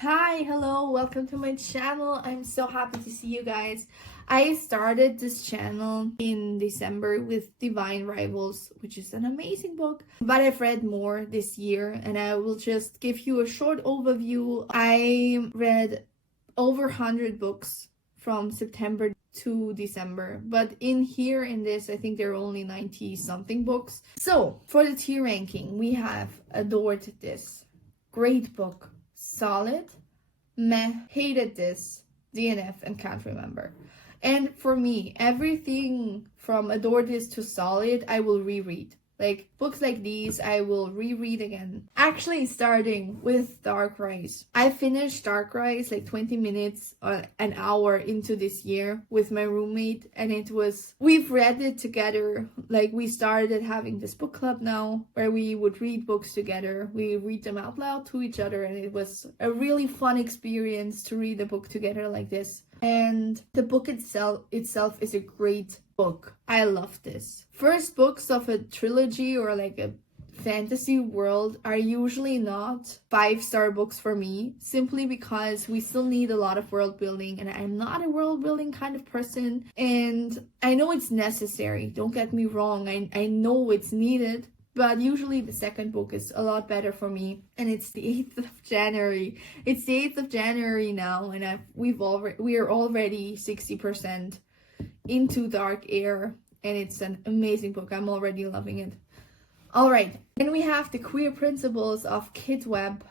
Hi, hello, welcome to my channel. I'm so happy to see you guys. I started this channel in December with Divine Rivals, which is an amazing book, but I've read more this year and I will just give you a short overview. I read over 100 books from September to December, but in this, I think there are only 90 something books. So, for the tier ranking, we have adored this. Great book. Solid, meh, hated this, DNF, and can't remember. And for me, everything from adore this to solid, I will reread. Like books like these, I will reread again. Actually, starting with Dark Rise. I finished Dark Rise like 20 minutes or an hour into this year with my roommate, and we've read it together. Like, we started having this book club now where we would read books together. We read them out loud to each other, and it was a really fun experience to read a book together like this. And the book itself is a great book. I love this. First books of a trilogy or like a fantasy world are usually not 5-star books for me, simply because we still need a lot of world building, and I'm not a world building kind of person, and I know it's necessary, don't get me wrong, I know it's needed. But usually the second book is a lot better for me, and it's the 8th of January. It's the 8th of January now, and we are already 60% into Dark Air, and it's an amazing book. I'm already loving it. All right, then we have The Queer Principles of Kit Webb,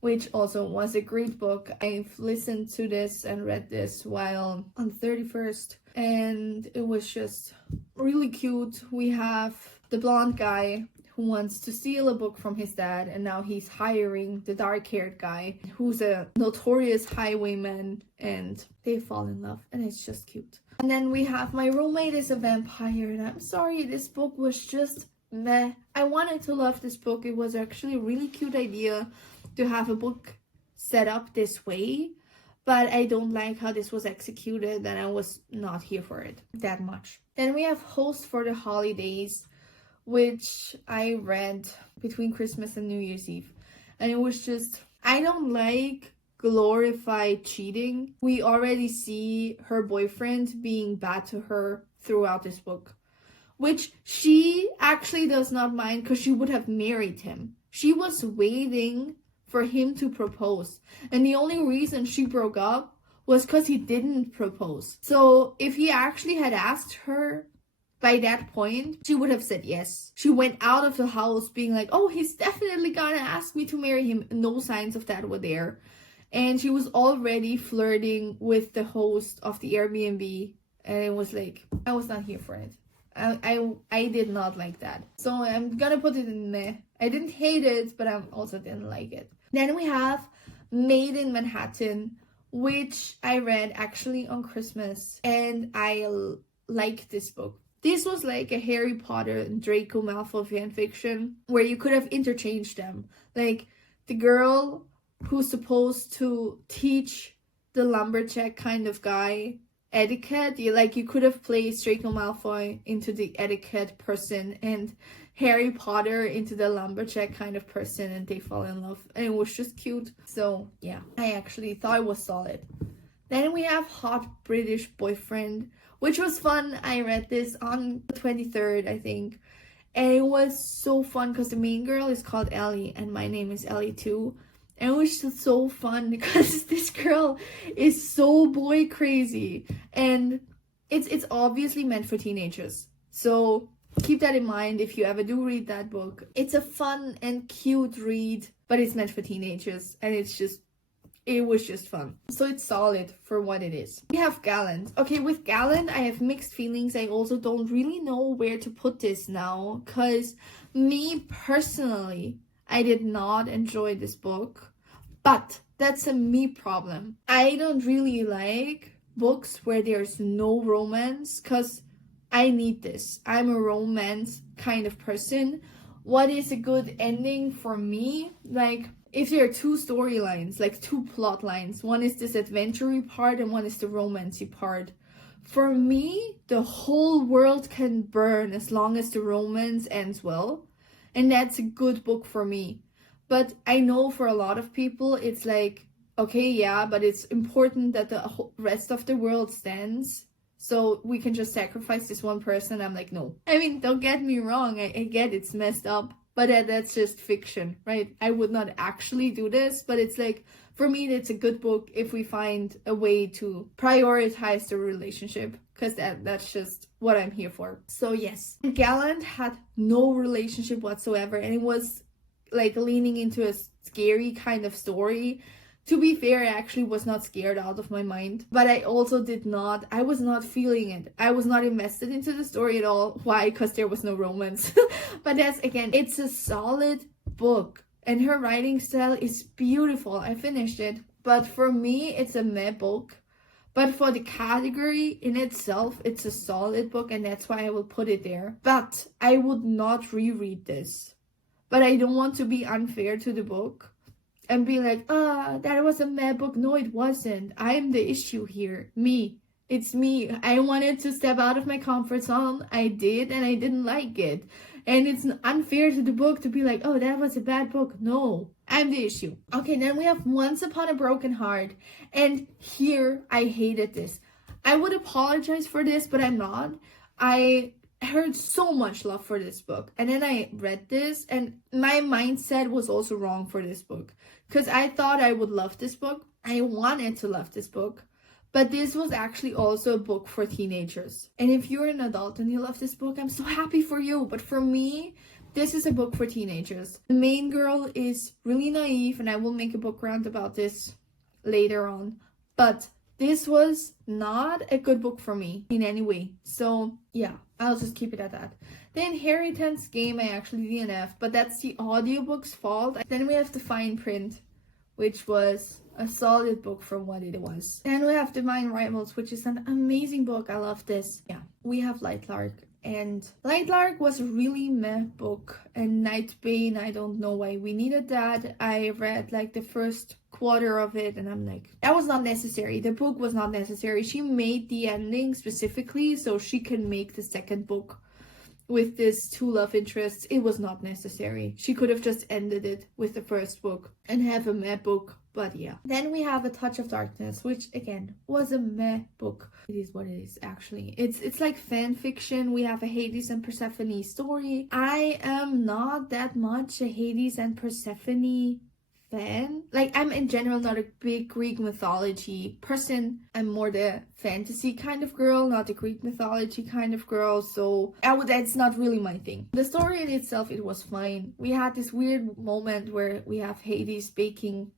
which also was a great book. I've listened to this and read this while on the 31st, and it was just really cute. We have the blonde guy who wants to steal a book from his dad, and now he's hiring the dark-haired guy who's a notorious highwayman, and they fall in love, and it's just cute. And then we have My Roommate is a Vampire, and I'm sorry, this book was just meh. I wanted to love this book. It was actually a really cute idea to have a book set up this way, but I don't like how this was executed, and I was not here for it that much. Then we have Host for the Holidays, which I read between Christmas and New Year's Eve. And it was just, I don't like glorified cheating. We already see her boyfriend being bad to her throughout this book, which she actually does not mind because she would have married him. She was waiting for him to propose. And the only reason she broke up was because he didn't propose. So if he actually had asked her, by that point, she would have said yes. She went out of the house being like, oh, he's definitely gonna ask me to marry him. No signs of that were there. And she was already flirting with the host of the Airbnb. And it was like, I was not here for it. I did not like that. So I'm gonna put it in meh. I didn't hate it, but I also didn't like it. Then we have Made in Manhattan, which I read actually on Christmas. And I like this book. This was like a Harry Potter and Draco Malfoy fanfiction where you could have interchanged them. Like the girl who's supposed to teach the lumberjack kind of guy etiquette. You could have placed Draco Malfoy into the etiquette person and Harry Potter into the lumberjack kind of person, and they fall in love. And it was just cute. So yeah, I actually thought it was solid. Then we have Hot British Boyfriend, which was fun. I read this on the 23rd, I think. And it was so fun because the main girl is called Ellie and my name is Ellie too. And it was just so fun because this girl is so boy crazy. And it's obviously meant for teenagers. So keep that in mind if you ever do read that book. It's a fun and cute read, but it's meant for teenagers. And it was just fun. So it's solid for what it is. We have Gallant. Okay, with Gallant, I have mixed feelings. I also don't really know where to put this now. Because me personally, I did not enjoy this book. But that's a me problem. I don't really like books where there's no romance. Because I need this. I'm a romance kind of person. What is a good ending for me? Like, if there are two storylines, like two plot lines, one is this adventure part and one is the romancy part. For me, the whole world can burn as long as the romance ends well. And that's a good book for me. But I know for a lot of people, it's like, okay, yeah, but it's important that the rest of the world stands. So we can just sacrifice this one person. I'm like, no. I mean, don't get me wrong. I get it's messed up, but that's just fiction, right? I would not actually do this, but it's like, for me, it's a good book if we find a way to prioritize the relationship, because that's just what I'm here for. So yes, Gallant had no relationship whatsoever, and it was like leaning into a scary kind of story. To be fair, I actually was not scared out of my mind, but I also I was not feeling it. I was not invested into the story at all. Why? Because there was no romance. But that's, again, it's a solid book, and her writing style is beautiful. I finished it, but for me, it's a meh book. But for the category in itself, it's a solid book, and that's why I will put it there. But I would not reread this. But I don't want to be unfair to the book and be like, that was a meh book. No, it wasn't. I'm the issue here. Me. It's me. I wanted to step out of my comfort zone. I did, and I didn't like it. And it's unfair to the book to be like, oh, that was a bad book. No, I'm the issue. Okay, then we have Once Upon a Broken Heart. And here, I hated this. I would apologize for this, but I'm not. I heard so much love for this book, and then I read this, and my mindset was also wrong for this book, because I thought I would love this book. I wanted to love this book, but this was actually also a book for teenagers. And if you're an adult and you love this book, I'm so happy for you. But for me, this is a book for teenagers. The main girl is really naive, and I will make a book round about this later on, but this was not a good book for me in any way. So yeah, I'll just keep it at that. The Inheritance Game, I actually DNF, but that's the audiobook's fault. Then we have The Fine Print, which was a solid book for what it was. Then we have Divine Rivals, which is an amazing book. I love this. Yeah, we have Lightlark. And Lightlark was a really meh book. And Nightbane, I don't know why we needed that. I read like the first quarter of it, and I'm like, that was not necessary. The book was not necessary. She made the ending specifically so she can make the second book with this two love interests. It was not necessary. She could have just ended it with the first book and have a meh book. But yeah. Then we have A Touch of Darkness, which again was a meh book. It is what it is, actually. It's like fan fiction. We have a Hades and Persephone story. I am not that much a Hades and Persephone fan. Like, I'm in general not a big Greek mythology person. I'm more the fantasy kind of girl, not the Greek mythology kind of girl. So that's not really my thing. The story in itself, it was fine. We had this weird moment where we have Hades baking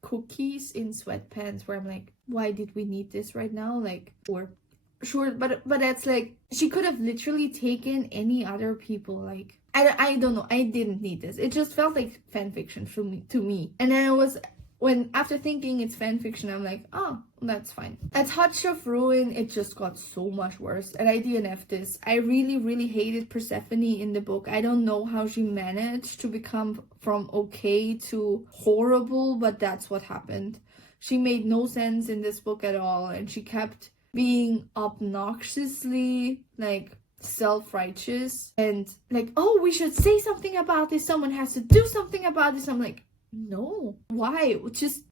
cookies in sweatpants, where I'm like, why did we need this right now? Like, sure, but that's like, she could have literally taken any other people. Like, I don't know, I didn't need this. It just felt like fan fiction to me. And then after thinking it's fan fiction, I'm like, oh, that's fine. A Touch of Ruin, it just got so much worse, and I DNF'd this. I really hated Persephone in the book. I don't know how she managed to become from okay to horrible, but that's what happened. She made no sense in this book at all, and she kept being obnoxiously like self-righteous and like, oh, we should say something about this, someone has to do something about this. I'm like, no, why?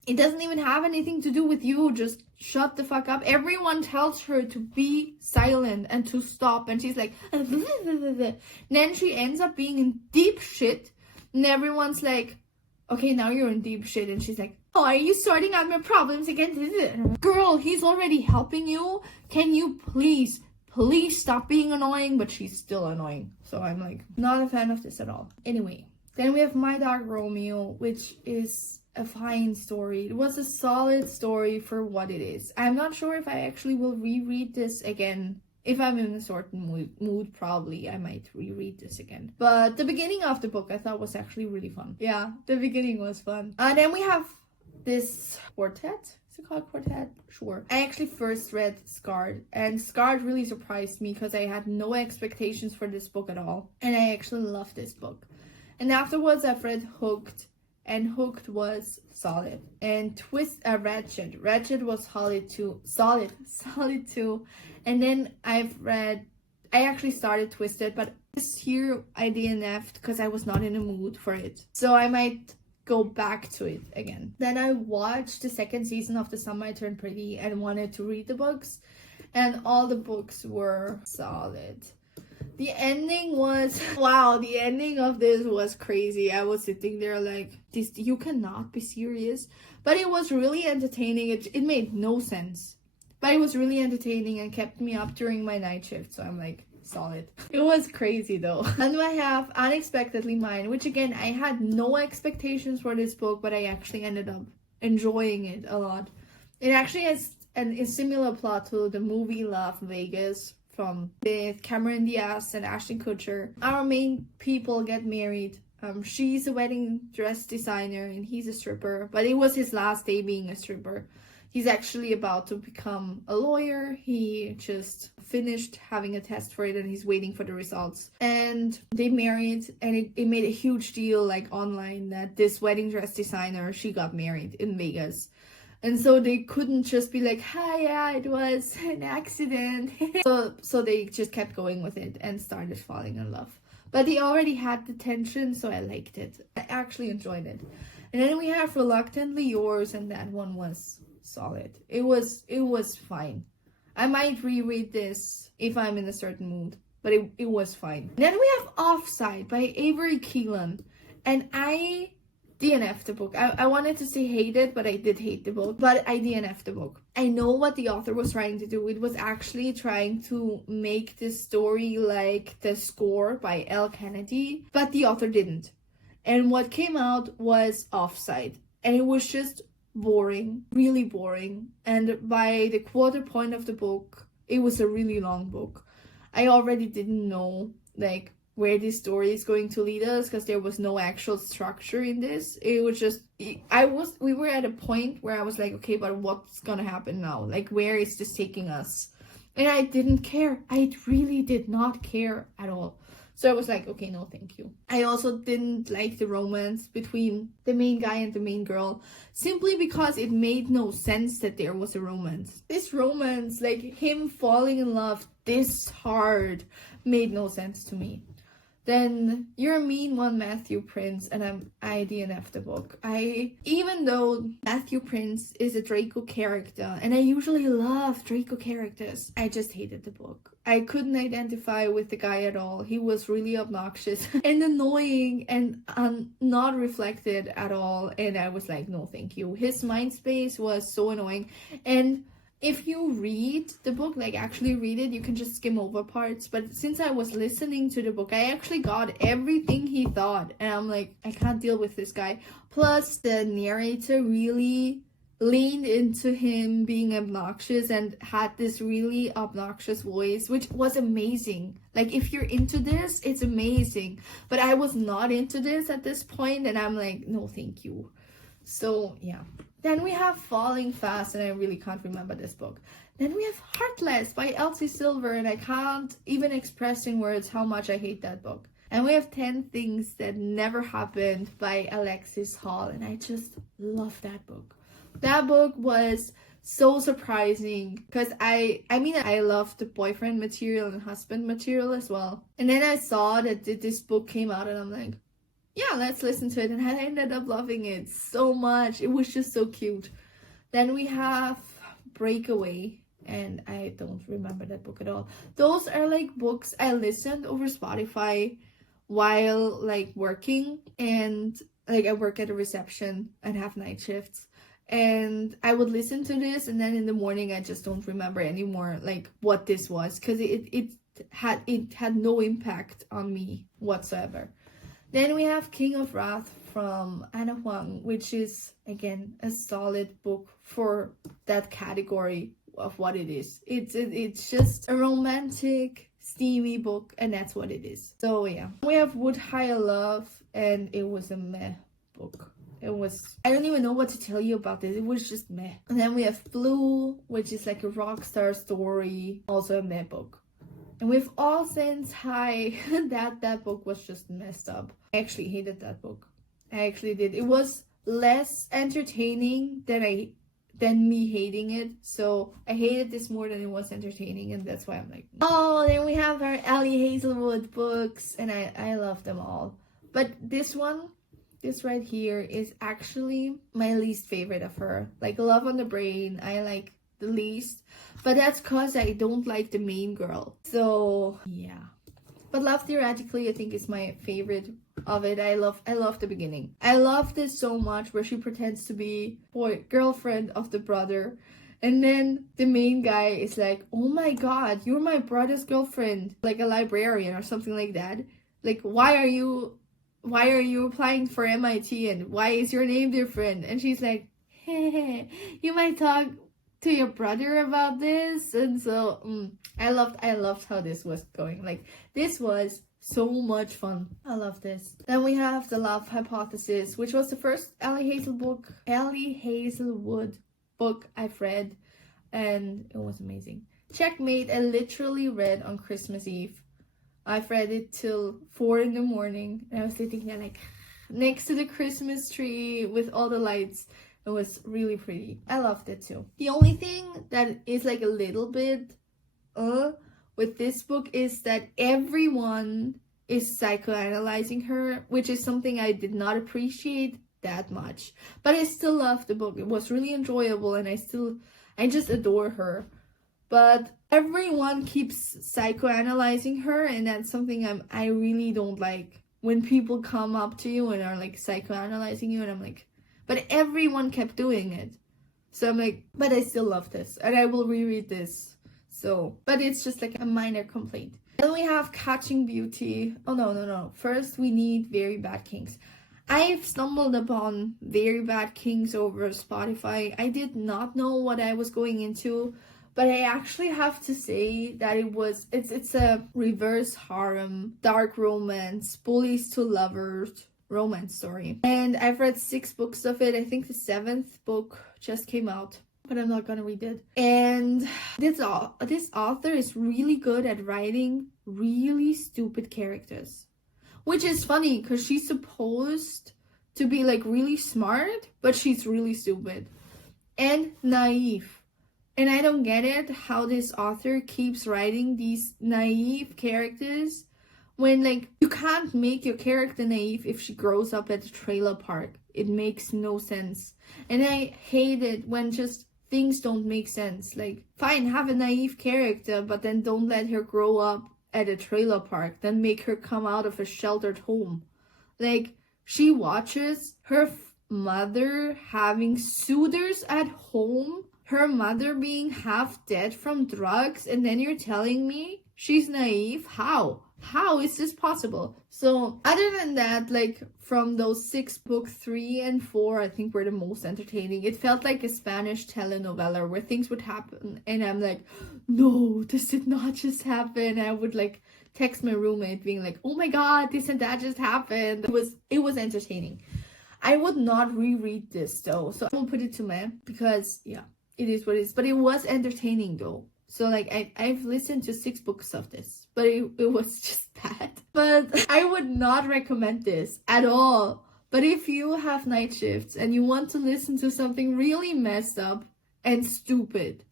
It doesn't even have anything to do with you. Just shut the fuck up. Everyone tells her to be silent and to stop, and she's like then she ends up being in deep shit, and everyone's like, okay, now you're in deep shit, and she's like, oh, are you sorting out my problems again? Girl, he's already helping you. Can you please stop being annoying? But she's still annoying. So I'm like, not a fan of this at all. Anyway, then we have My Dark Romeo, which is a fine story. It was a solid story for what it is. I'm not sure if I actually will reread this again. If I'm in a certain mood, probably I might reread this again. But the beginning of the book I thought was actually really fun. Yeah, the beginning was fun. Then we have this quartet. Is it called quartet? Sure. I actually first read Scarred, and Scarred really surprised me because I had no expectations for this book at all. And I actually loved this book. And afterwards I've read Hooked, and Hooked was solid. And Ratchet was solid too. And then I actually started Twisted, but this year I DNF'd because I was not in a mood for it. So I might go back to it again. Then I watched the second season of The Summer I Turned Pretty and wanted to read the books, and all the books were solid. The ending was, wow, the ending of this was crazy. I was sitting there like, this, you cannot be serious. But it was really entertaining. It made no sense. But it was really entertaining and kept me up during my night shift. So I'm like, solid. It was crazy though. And I have Unexpectedly Mine, which again, I had no expectations for this book, but I actually ended up enjoying it a lot. It actually has a similar plot to the movie Love Vegas with Cameron Diaz and Ashton Kutcher. Our main people get married. She's a wedding dress designer and he's a stripper, but it was his last day being a stripper. He's actually about to become a lawyer. He just finished having a test for it and he's waiting for the results. And they married, and it made a huge deal like online that this wedding dress designer, she got married in Vegas. And so they couldn't just be like, hi, yeah, it was an accident. so they just kept going with it and started falling in love. But they already had the tension, so I liked it. I actually enjoyed it. And then we have Reluctantly Yours, and that one was solid. It was fine. I might reread this if I'm in a certain mood, but it was fine. Then we have Offside by Avery Keelan. And I DNF'd the book. I wanted to say hate it, but I did hate the book. But I DNF'd the book. I know what the author was trying to do. It was actually trying to make this story like The Score by Elle Kennedy, but the author didn't. And what came out was Offside. And it was just boring, really boring. And by the quarter point of the book, it was a really long book. I already didn't know like where this story is going to lead us, because there was no actual structure in this. It was just, we were at a point where I was like, okay, but what's gonna happen now? Like, where is this taking us? And I didn't care. I really did not care at all. So I was like, okay, no, thank you. I also didn't like the romance between the main guy and the main girl, simply because it made no sense that there was a romance. This romance, like him falling in love this hard, made no sense to me. Then You're a Mean One, Matthew Prince, and I DNF'd the book. Even though Matthew Prince is a Draco character, and I usually love Draco characters, I just hated the book. I couldn't identify with the guy at all. He was really obnoxious and annoying and not reflected at all. And I was like, no, thank you. His mind space was so annoying. And if you read the book, like actually read it, you can just skim over parts. But since I was listening to the book, I actually got everything he thought. And I'm like, I can't deal with this guy. Plus, the narrator really leaned into him being obnoxious and had this really obnoxious voice, which was amazing. Like, if you're into this, it's amazing. But I was not into this at this point, and I'm like, no, thank you. So, yeah. Then we have Falling Fast, and I really can't remember this book. Then we have Heartless by Elsie Silver, and I can't even express in words how much I hate that book. And we have 10 Things That Never Happened by Alexis Hall, and I just love that book. That book was so surprising because I love the boyfriend material and husband material as well. And then I saw that this book came out, and I'm like, yeah, let's listen to it. And I ended up loving it so much. It was just so cute. Then we have Breakaway, and I don't remember that book at all. Those are like books I listened over Spotify while like working, and like I work at a reception and have night shifts. And I would listen to this, and then in the morning I just don't remember anymore like what this was, because it had no impact on me whatsoever. Then we have King of Wrath from Anna Huang, which is again a solid book for that category of what it is. It's just a romantic, steamy book, and that's what it is. So yeah, we have Wood Higher Love, and it was a meh book. I don't even know what to tell you about this. It was just meh. And then we have Blue, which is like a rock star story, also a meh book. And with All Saints High, that book was just messed up. I actually hated that book. I actually did. It was less entertaining than me hating it. So I hated this more than it was entertaining, and that's why I'm like, oh, then we have our Ellie Hazelwood books, and I love them all. But this one, this right here is actually my least favorite of her. Like Love on the Brain, I like the least, but that's cause I don't like the main girl. So yeah. But Love Theoretically, I think is my favorite of it. I love the beginning. I love this so much where she pretends to be girlfriend of the brother. And then the main guy is like, oh my god, you're my brother's girlfriend. Like a librarian or something like that. Like, why are you applying for MIT and why is your name different? And she's like, hey, you might talk to your brother about this. And so I loved how this was going. Like, this was so much fun. I love this. Then we have The Love Hypothesis, which was the first Ellie Hazelwood book I've read, and it was amazing. Checkmate, I literally read on Christmas Eve. I've read it till 4 in the morning, and I was sitting there like next to the Christmas tree with all the lights. It was really pretty. I loved it too. The only thing that is like a little bit with this book is that everyone is psychoanalyzing her, which is something I did not appreciate that much. But I still loved the book. It was really enjoyable, and I just adore her. But everyone keeps psychoanalyzing her, and that's something I really don't like. When people come up to you and are like psychoanalyzing you, and I'm like, but everyone kept doing it. So I'm like, but I still love this, and I will reread this. So, but it's just like a minor complaint. Then we have Catching Beauty. Oh no. First we need Very Bad Kings. I've stumbled upon Very Bad Kings over Spotify. I did not know what I was going into, but I actually have to say that it's a reverse harem, dark romance, bullies to lovers romance story. And I've read 6 books of it. I think the 7th book just came out, but I'm not gonna read it. And this author is really good at writing really stupid characters. Which is funny, because she's supposed to be like really smart, but she's really stupid. And naive. And I don't get it how this author keeps writing these naive characters when like you can't make your character naive if she grows up at a trailer park. It makes no sense. And I hate it when just things don't make sense. Like, fine, have a naive character, but then don't let her grow up at a trailer park, then make her come out of a sheltered home. Like, she watches her mother having suitors at home, her mother being half dead from drugs, and then you're telling me she's naive? How is this possible? So other than that, like from those 6 books, 3 and 4 I think were the most entertaining. It felt like a Spanish telenovela where things would happen and I'm like, no, this did not just happen. I would like text my roommate being like, oh my god, this and that just happened. It was entertaining. I would not reread this though, so I will put it to me because yeah, it is what it is. But it was entertaining though. So like I've listened to 6 books of this, but it was just bad. But I would not recommend this at all. But if you have night shifts and you want to listen to something really messed up and stupid,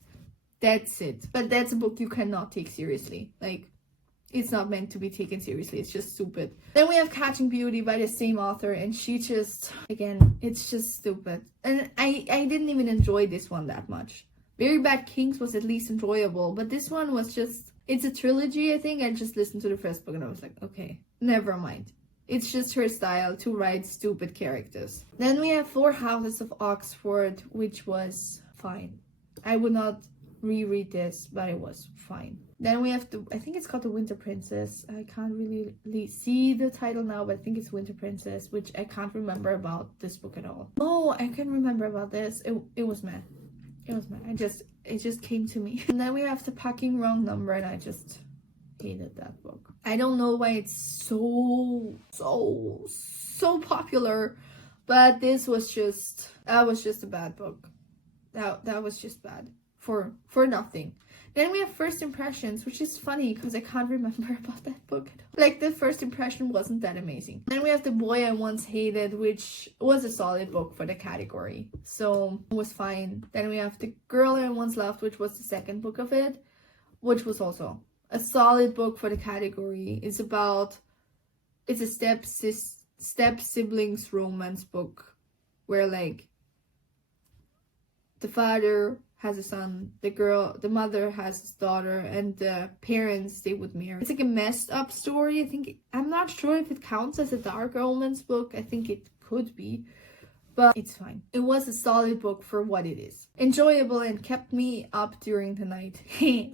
that's it. But that's a book you cannot take seriously. Like, it's not meant to be taken seriously. It's just stupid. Then we have Catching Beauty by the same author, and she just, again, it's just stupid. And I didn't even enjoy this one that much. Very Bad Kings was at least enjoyable, but this one was just, it's a trilogy, I think. I just listened to the first book and I was like, okay, never mind. It's just her style to write stupid characters. Then we have Four Houses of Oxford, which was fine. I would not reread this, but it was fine. Then we have I think it's called The Winter Princess. I can't really see the title now, but I think it's Winter Princess, which I can't remember about this book at all. Oh, I can remember about this. It was mad. It was mad. It just came to me. And then we have The Packing Wrong Number, and I just hated that book. I don't know why it's so popular, but this was just, that was just a bad book. That was just bad for nothing. Then we have First Impressions, which is funny because I can't remember about that book at all. Like, the first impression wasn't that amazing. Then we have The Boy I Once Hated, which was a solid book for the category, so it was fine. Then we have The Girl I Once Loved, which was the second book of it, which was also a solid book for the category. It's a step siblings romance book where like the father has a son, the mother has his daughter, and the parents, they would marry. It's like a messed up story. I'm not sure if it counts as a dark romance book. I think it could be, but it's fine. It was a solid book for what it is. Enjoyable and kept me up during the night,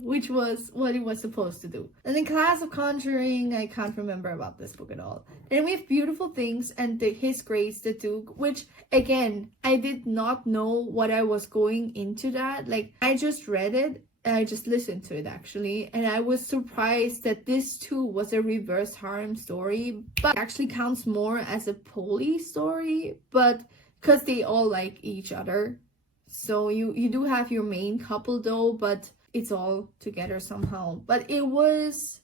which was what it was supposed to do. And in Class of Conjuring, I can't remember about this book at all. Then we have Beautiful Things and His Grace the Duke, which again, I did not know what I was going into that. Like, I just read it. I just listened to it actually, and I was surprised that this too was a reverse harem story, but it actually counts more as a poly story, but because they all like each other. So you do have your main couple though, but it's all together somehow. But it was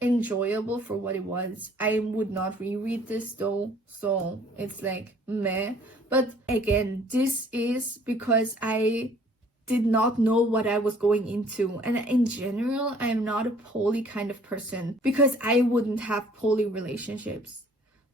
enjoyable for what it was. I would not reread this though, so it's like meh. But again, this is because I did not know what I was going into. And in general, I'm not a poly kind of person because I wouldn't have poly relationships.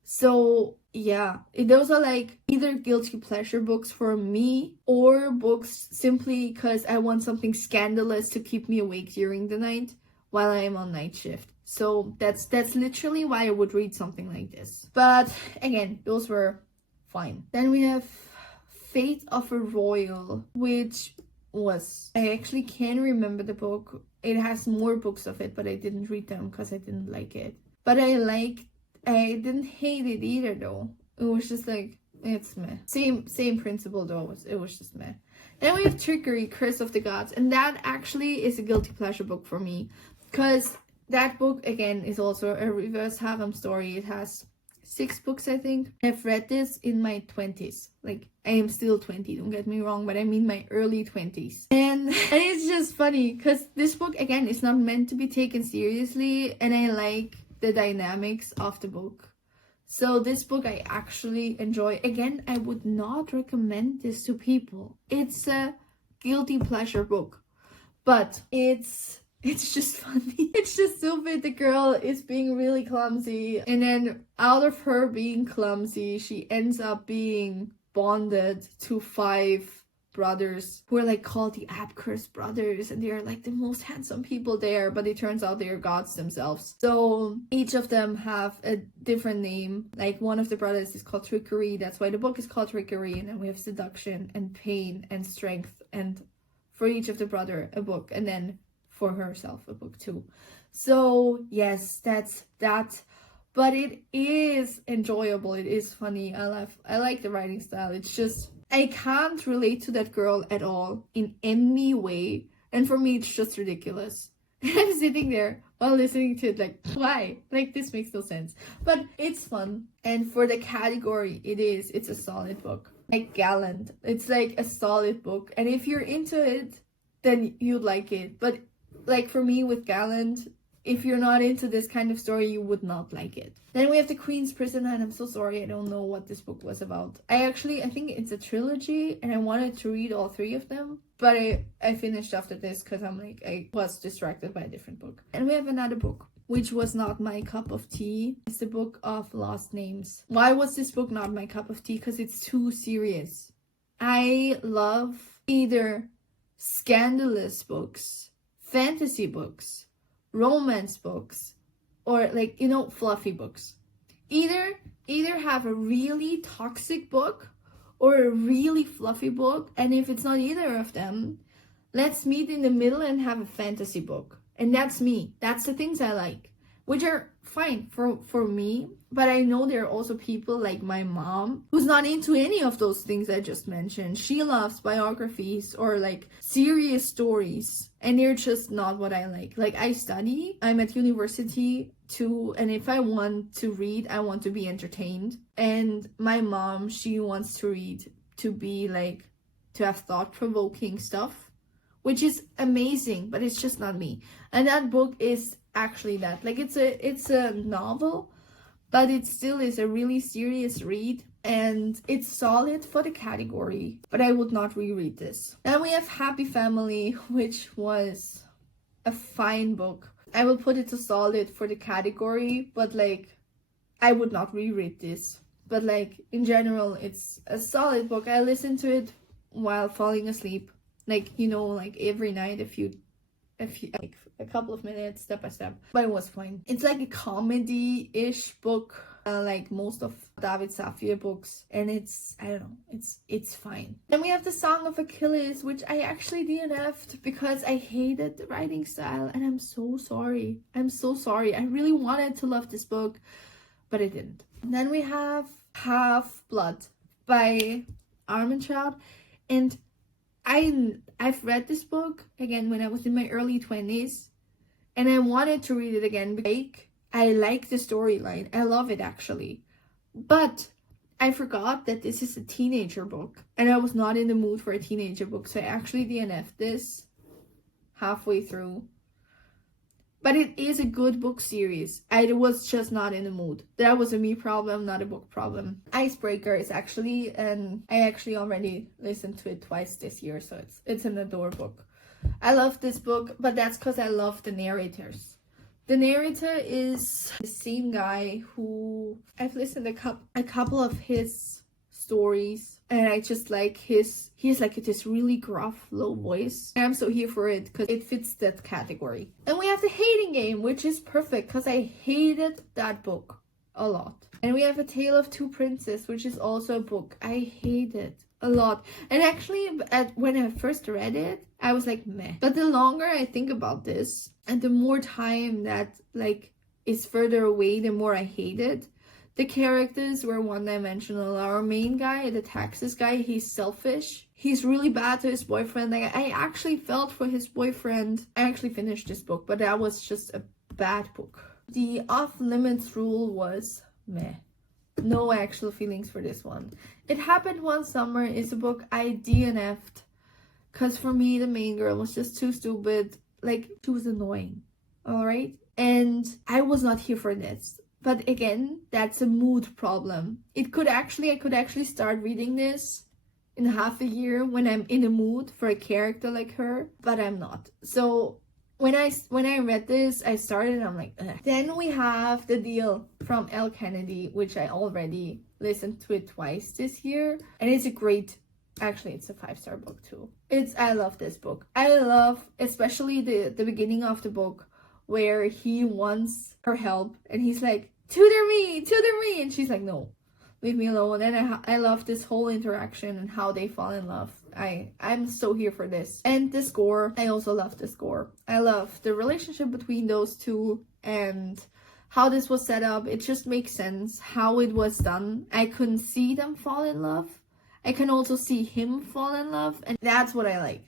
So yeah, those are like either guilty pleasure books for me or books simply because I want something scandalous to keep me awake during the night while I am on night shift. So that's literally why I would read something like this. But again, those were fine. Then we have Fate of a Royal, which was, I actually can remember the book. It has more books of it, but I didn't read them because I didn't like it. But I didn't hate it either though. It was just like, it's meh. Same principle though, it was just meh. Then we have Trickery, Curse of the Gods, and that actually is a guilty pleasure book for me. Because that book, again, is also a reverse harem story. It has 6 books, I think. I've read this in my 20s. Like, I am still 20, don't get me wrong, but I mean my early 20s. And it's just funny, because this book, again, is not meant to be taken seriously, and I like the dynamics of the book. So this book I actually enjoy. Again, I would not recommend this to people. It's a guilty pleasure book, but it's just funny. It's just stupid. The girl is being really clumsy, and then out of her being clumsy, she ends up being bonded to 5 brothers who are like called the Abkurs brothers, and they are like the most handsome people there, but it turns out they are gods themselves. So each of them have a different name. Like, one of the brothers is called Trickery, that's why the book is called Trickery, and then we have Seduction and Pain and Strength, and for each of the brother a book, and then for herself a book too. So yes, that's that. But it is enjoyable, it is funny. I like the writing style. It's just, I can't relate to that girl at all in any way. And for me, it's just ridiculous. And I'm sitting there while listening to it like, why? Like, this makes no sense. But it's fun. And for the category, it's a solid book. Like Gallant. It's like a solid book. And if you're into it, then you'd like it. But like for me with Gallant, if you're not into this kind of story, you would not like it. Then we have The Queen's Prisoner, and I'm so sorry, I don't know what this book was about. I think it's a trilogy, and I wanted to read all 3 of them, but I finished after this because I was distracted by a different book. And we have another book, which was not my cup of tea. It's the Book of Lost Names. Why was this book not my cup of tea? Because it's too serious. I love either scandalous books, fantasy books, romance books, or like, fluffy books. Either have a really toxic book or a really fluffy book, and if it's not either of them, let's meet in the middle and have a fantasy book. And that's me. That's the things I like, which are fine for me. But I know there are also people like my mom who's not into any of those things I just mentioned. She loves biographies or like serious stories, and they're just not what I like. Like, I study, I'm at university too, and if I want to read, I want to be entertained. And my mom, she wants to read to be like, to have thought-provoking stuff, which is amazing, but it's just not me. And that book is actually that. Like, it's a novel, but it still is a really serious read, and it's solid for the category, but I would not reread this. Then we have Happy Family, which was a fine book. I will put it to solid for the category, but like, I would not reread this. but like in general, it's a solid book. I listened to it while falling asleep, like, you know, like every night, like a couple of minutes, step by step, but it was fine. It's like a comedy-ish book, like most of David Safir books, and it's, I don't know, it's fine. Then we have the Song of Achilles, which I actually DNF'd because I hated the writing style, and I'm so sorry. I really wanted to love this book, but I didn't. And then we have Half-Blood by Armentrout, and I've read this book again when I was in my early 20s, and I wanted to read it again because I like the storyline. I love it actually. But I forgot that this is a teenager book, and I was not in the mood for a teenager book, so I actually DNF'd this halfway through. But it is a good book series. I was just not in the mood. That was a me problem, not a book problem. Icebreaker is actually, and I actually already listened to it twice this year, so it's an adore book. I love this book, but that's because I love the narrators. The narrator is the same guy who I've listened a couple of his stories, and I just like he's like this really gruff, low voice. And I'm so here for it because it fits that category. And we have The Hating Game, which is perfect because I hated that book a lot. And we have A Tale of Two Princes, which is also a book I hated a lot. And actually, when I first read it, I was like, meh. But the longer I think about this, and the more time that like is further away, the more I hate it. The characters were one-dimensional. Our main guy, the Texas guy, he's selfish. He's really bad to his boyfriend. Like, I actually felt for his boyfriend. I actually finished this book, but that was just a bad book. The Off-Limits Rule was meh. No actual feelings for this one. It Happened One Summer is a book I DNF'd. Because for me, the main girl was just too stupid. Like, she was annoying. Alright? And I was not here for this. But again, that's a mood problem. I could actually start reading this in half a year when I'm in a mood for a character like her, but I'm not. So when I read this, I started and I'm like, ugh. Then we have The Deal from L. Kennedy, which I already listened to it twice this year. And it's a great, actually it's a 5-star book too. I love this book. I love especially the beginning of the book where he wants her help and he's like, tutor me, and she's like, no, leave me alone. And I love this whole interaction and how they fall in love. I'm so here for this. And the score, I also love the score. I love the relationship between those two and how this was set up. It just makes sense how it was done. I couldn't see them fall in love. I can also see him fall in love, and that's what I like.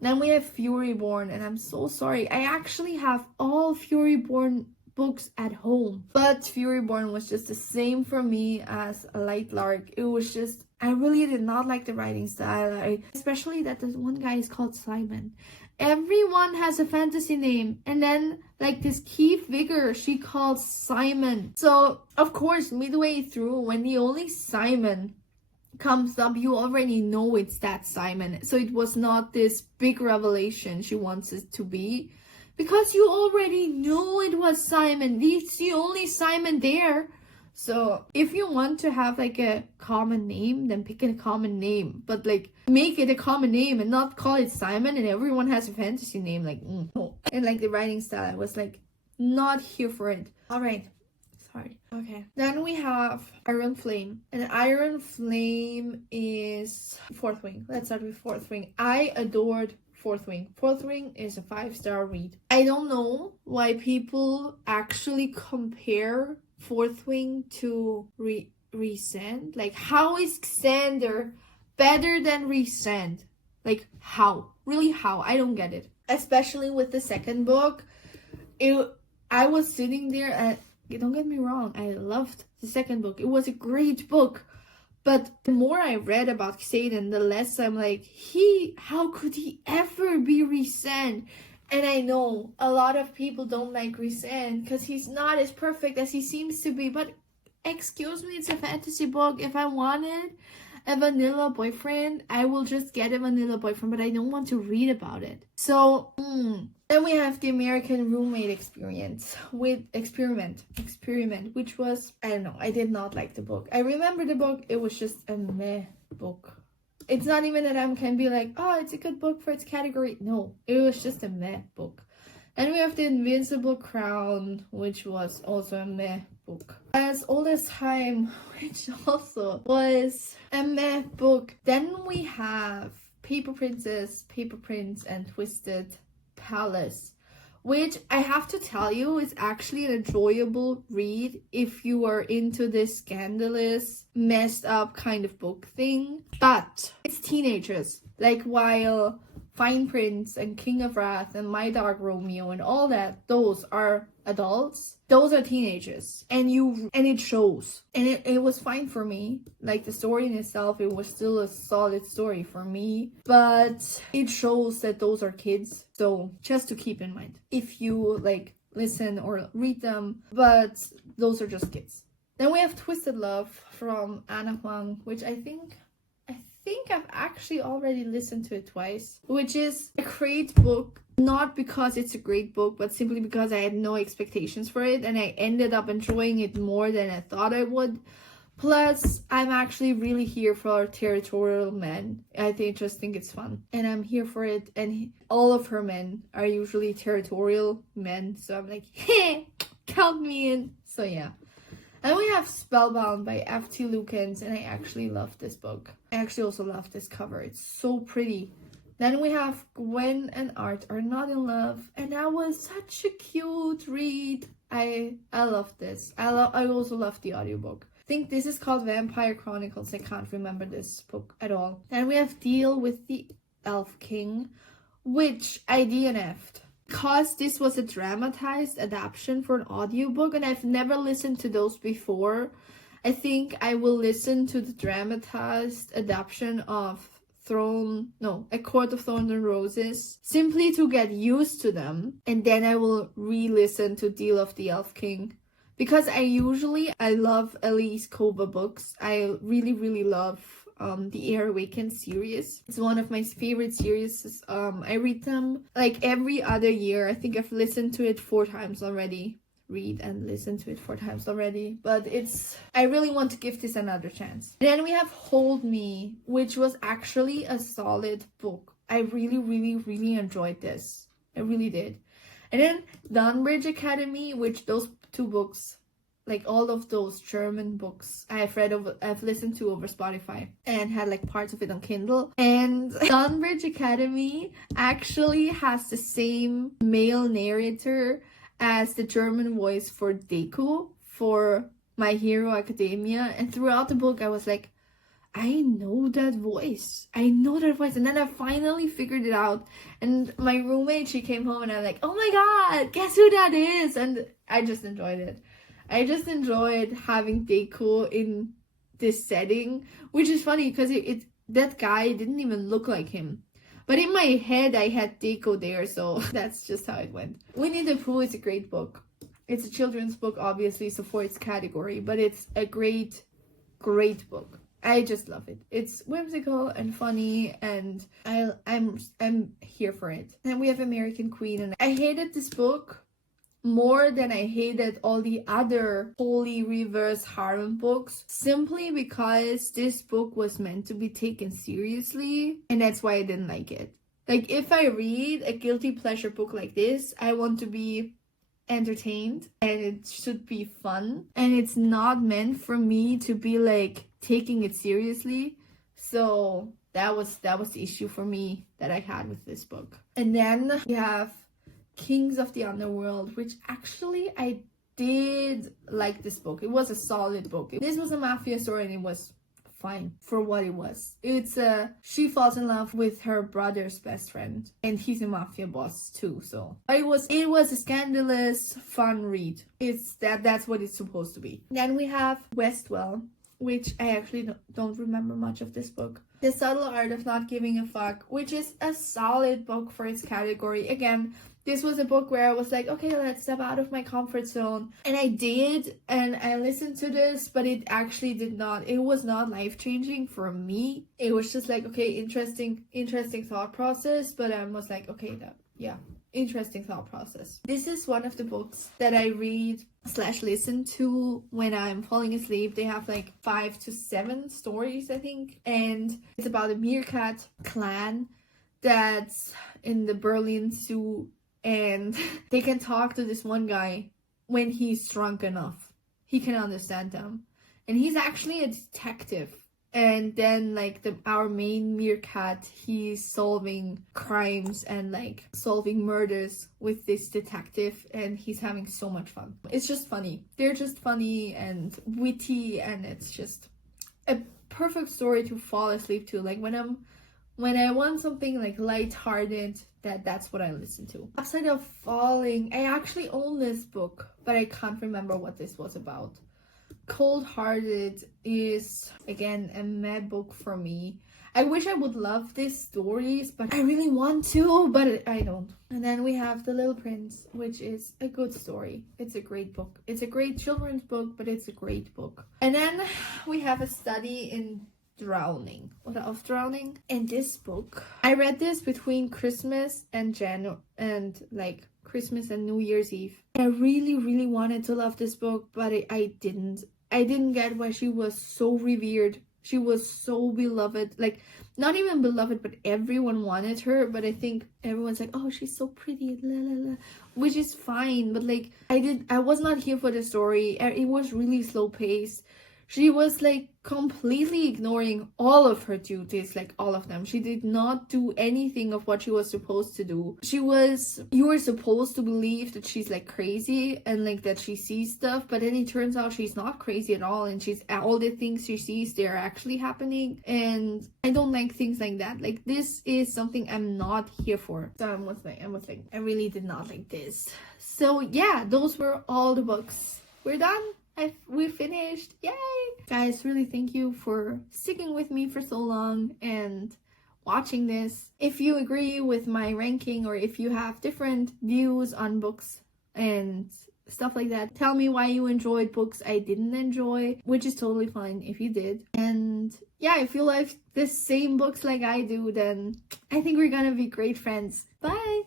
Then we have Furyborn, and I'm so sorry. I actually have all Furyborn books at home, but Furyborn was just the same for me as A Light Lark. It was just, I really did not like the writing style, especially that this one guy is called Simon. Everyone has a fantasy name, and then like this Keith Vigor, she calls Simon. So of course midway through, when the only Simon comes up, you already know it's that Simon. So it was not this big revelation she wants it to be, because you already knew it was Simon. It's the only Simon there. So if you want to have like a common name, then pick a common name. But like make it a common name and not call it Simon and everyone has a fantasy name. Like, no. And like the writing style, I was like not here for it. Alright. Sorry. Okay. Then we have Iron Flame. And Iron Flame is Fourth Wing. Let's start with Fourth Wing. I adored Fourth Wing. Fourth Wing is a 5-star read. I don't know why people actually compare Fourth Wing to Resend. Like, how is Xander better than Resend? Like, how? Really, how? I don't get it. Especially with the second book. I was sitting there and, don't get me wrong, I loved the second book. It was a great book. But the more I read about Xaden, the less I'm like, how could he ever be Resend? And I know a lot of people don't like Resend because he's not as perfect as he seems to be. But excuse me, it's a fantasy book. If I wanted, a vanilla boyfriend, I will just get a vanilla boyfriend, but I don't want to read about it. So, then we have the American Roommate Experience with Experiment, which was, I don't know, I did not like the book. I remember the book, it was just a meh book. It's not even that I can be like, oh, it's a good book for its category. No, it was just a meh book. And we have The Invincible Crown, which was also a meh book. As Old as Time, which also was a meh book. Then we have Paper Princess, Paper Prince, and Twisted Palace, which I have to tell you is actually an enjoyable read if you are into this scandalous, messed up kind of book thing. But it's teenagers. Like, while Fine Prince and King of Wrath and My Dark Romeo and all that, those are adults. Those are teenagers. And it shows. And it was fine for me. Like, the story in itself, it was still a solid story for me. But it shows that those are kids. So just to keep in mind, if you like listen or read them, but those are just kids. Then we have Twisted Love from Anna Huang, which I think I've actually already listened to it twice, which is a great book, not because it's a great book, but simply because I had no expectations for it, and I ended up enjoying it more than I thought I would. Plus, I'm actually really here for territorial men. I just think it's fun, and I'm here for it, and all of her men are usually territorial men, so I'm like, hey, count me in. So yeah. And we have Spellbound by F.T. Lukens, and I actually love this book. I actually also love this cover. It's so pretty. Then we have Gwen and Art Are Not in Love, and that was such a cute read. I love this. I also love the audiobook. I think this is called Vampire Chronicles. I can't remember this book at all. Then we have Deal with the Elf King, which I DNF'd. Because this was a dramatized adaptation for an audiobook, and I've never listened to those before, I think I will listen to the dramatized adaptation of A Court of Thorns and Roses, simply to get used to them, and then I will re-listen to Deal of the Elf King. Because I love Elise Kova books. I really, really love the Air Awakened series. It's one of my favorite series. I read them like every other year. I think I've listened to it 4 times already. But I really want to give this another chance. Then we have Hold Me, which was actually a solid book. I really, really, really enjoyed this. I really did. And then Dunbridge Academy, which those 2 books, like all of those German books I've listened to over Spotify and had like parts of it on Kindle. And Dunbridge Academy actually has the same male narrator as the German voice for Deku for My Hero Academia. And throughout the book I was like, I know that voice. And then I finally figured it out. And my roommate, she came home and I'm like, oh my god, guess who that is? And I just enjoyed it. I just enjoyed having Deku in this setting, which is funny because that guy didn't even look like him. But in my head, I had Deku there, so that's just how it went. Winnie the Pooh is a great book. It's a children's book, obviously, so for its category, but it's a great, great book. I just love it. It's whimsical and funny, and I'm here for it. Then we have American Queen, and I hated this book more than I hated all the other holy reverse harem books, simply because this book was meant to be taken seriously, and that's why I didn't like it. Like, if I read a guilty pleasure book like this, I want to be entertained, and it should be fun, and it's not meant for me to be like taking it seriously. So that was the issue for me that I had with this book. And then we have Kings of the Underworld, which actually I did like this book. It was a solid book. This was a mafia story, and it was fine for what it was. She falls in love with her brother's best friend, and he's a mafia boss too. So it was a scandalous, fun read. That's what it's supposed to be. Then we have Westwell, which I actually don't remember much of this book. The Subtle Art of Not Giving a Fuck, which is a solid book for its category. Again, this was a book where I was like, okay, let's step out of my comfort zone. And I did, and I listened to this, but it actually did not, it was not life-changing for me. It was just like, okay, interesting thought process, but I was like, okay, yeah, interesting thought process. This is one of the books that I read / listen to when I'm falling asleep. They have like 5 to 7 stories, I think, and it's about a meerkat clan that's in the Berlin Zoo, and they can talk to this one guy when he's drunk enough. He can understand them, and he's actually a detective. And then like our main meerkat, he's solving crimes and like solving murders with this detective, and he's having so much fun. It's just funny. They're just funny and witty, and it's just a perfect story to fall asleep to. Like when I want something like lighthearted, that's what I listen to. Outside of Falling, I actually own this book, but I can't remember what this was about. Cold Hearted is again a mad book for me. I wish I would love these stories, but I really want to, but I don't. And then we have The Little Prince, which is a good story. It's a great book. It's a great children's book, but it's a great book. And then we have A Study in Drowning, or of Drowning. And this book, I read this between Christmas and Christmas and New Year's Eve. I really wanted to love this book, but I didn't. I didn't get why she was so revered. She was so beloved. Like, not even beloved, but everyone wanted her. But I think everyone's like, oh, she's so pretty, la la la, which is fine. But like, I was not here for the story. It was really slow paced. She was like completely ignoring all of her duties, like all of them. She did not do anything of what she was supposed to do. You were supposed to believe that she's like crazy and like that she sees stuff, but then it turns out she's not crazy at all, and she's all the things she sees, they're actually happening. And I don't like things like that. Like, this is something I'm not here for. So I was like, I really did not like this. So yeah, those were all the books. We're done. We finished. Yay! Guys, really thank you for sticking with me for so long and watching this. If you agree with my ranking, or if you have different views on books and stuff like that, tell me why you enjoyed books I didn't enjoy, which is totally fine if you did. And yeah, if you like the same books like I do, then I think we're gonna be great friends. Bye!